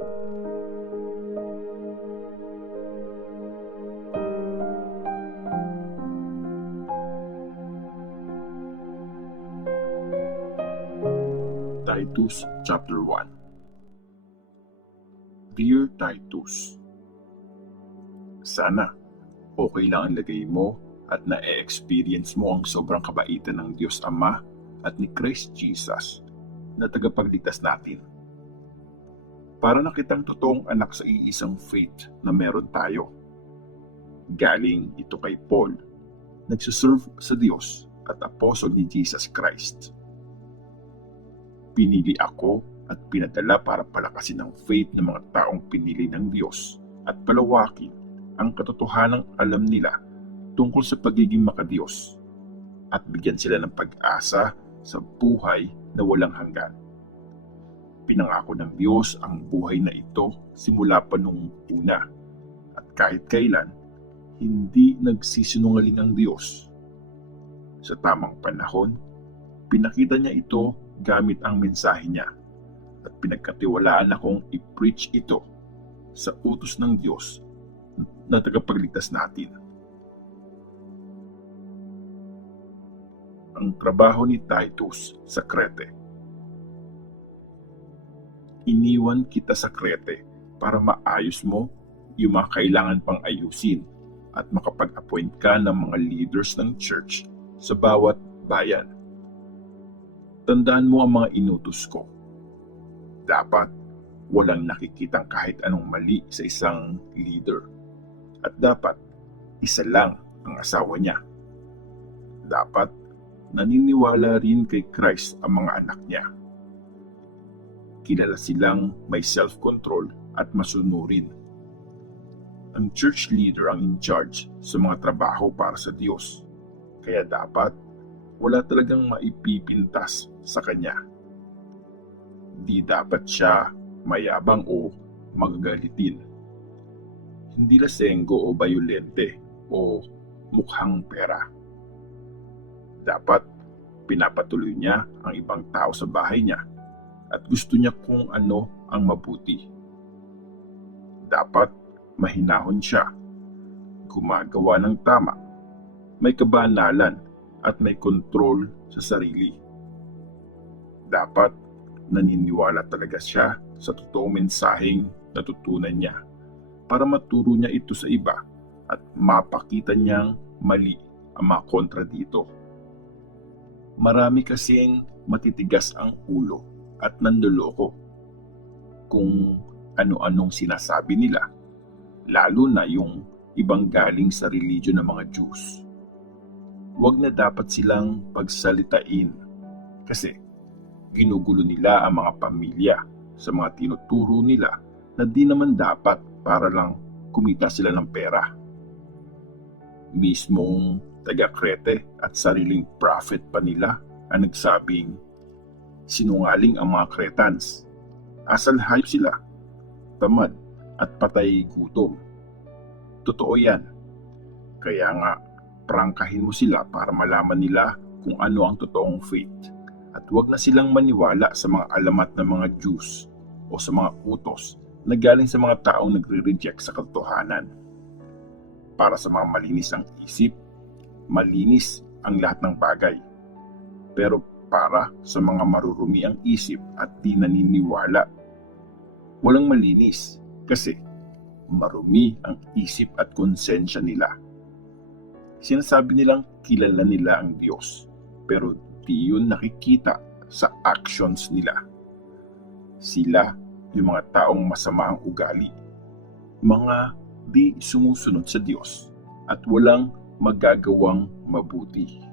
Titus chapter 1. Dear Titus, sana okay lang ang lagay mo at na-experience mo ang sobrang kabaitan ng Diyos Ama at ni Christ Jesus na tagapagligtas natin. Para na kitang totoong anak sa iisang faith na meron tayo. Galing ito kay Paul, nagsuserve sa Diyos at apostol ni Jesus Christ. Pinili ako at pinadala para palakasin ang faith ng mga taong pinili ng Diyos at palawakin ang katotohanang alam nila tungkol sa pagiging makadiyos at bigyan sila ng pag-asa sa buhay na walang hanggan. Pinangako ng Diyos ang buhay na ito simula pa nung una at kahit kailan hindi nagsisinungaling ang Diyos. Sa tamang panahon, pinakita niya ito gamit ang mensahe niya at pinagkatiwalaan akong i-preach ito sa utos ng Diyos na tagapagligtas natin. Ang trabaho ni Titus sa Crete. Iniwan kita sa Crete para maayos mo yung mga kailangan pang ayusin at makapag-appoint ka ng mga leaders ng church sa bawat bayan. Tandaan mo ang mga inutos ko. Dapat walang nakikitang kahit anong mali sa isang leader. At dapat isa lang ang asawa niya. Dapat naniniwala rin kay Christ ang mga anak niya. Kilala silang may self-control at masunurin. Ang church leader ang in charge sa mga trabaho para sa Diyos. Kaya dapat wala talagang maipipintas sa kanya. Di dapat siya mayabang o magagalitin. Hindi lasenggo o bayolente o mukhang pera. Dapat pinapatuloy niya ang ibang tao sa bahay niya at gusto niya kung ano ang mabuti. Dapat mahinahon siya, gumagawa ng tama, may kabanalan at may kontrol sa sarili. Dapat naniniwala talaga siya sa totoong mensaheng natutunan niya para maturo niya ito sa iba at mapakita niyang mali ang mga kontra dito. Marami kasing matitigas ang ulo at nanloloko kung ano-anong sinasabi nila, lalo na yung ibang galing sa religion ng mga Jews. Huwag na dapat silang pagsalitain kasi ginugulo nila ang mga pamilya sa mga tinuturo nila na di naman dapat para lang kumita sila ng pera. Mismong taga-Crete at sariling prophet pa nila ang nagsabing sinungaling ang mga Cretans. Asal hayop sila, tamad at patay gutom. Totoo yan. Kaya nga, prangkahin mo sila para malaman nila kung ano ang totoong faith at huwag na silang maniwala sa mga alamat ng mga Jews o sa mga utos na galing sa mga taong nagre-reject sa katotohanan. Para sa mga malinis ang isip, malinis ang lahat ng bagay. Pero para sa mga marurumi ang isip at di naniniwala, walang malinis kasi marumi ang isip at konsensya nila. Sinasabi nilang kilala nila ang Diyos, pero di yun nakikita sa actions nila. Sila yung mga taong masama ang ugali, mga di sumusunod sa Diyos at walang magagawang mabuti.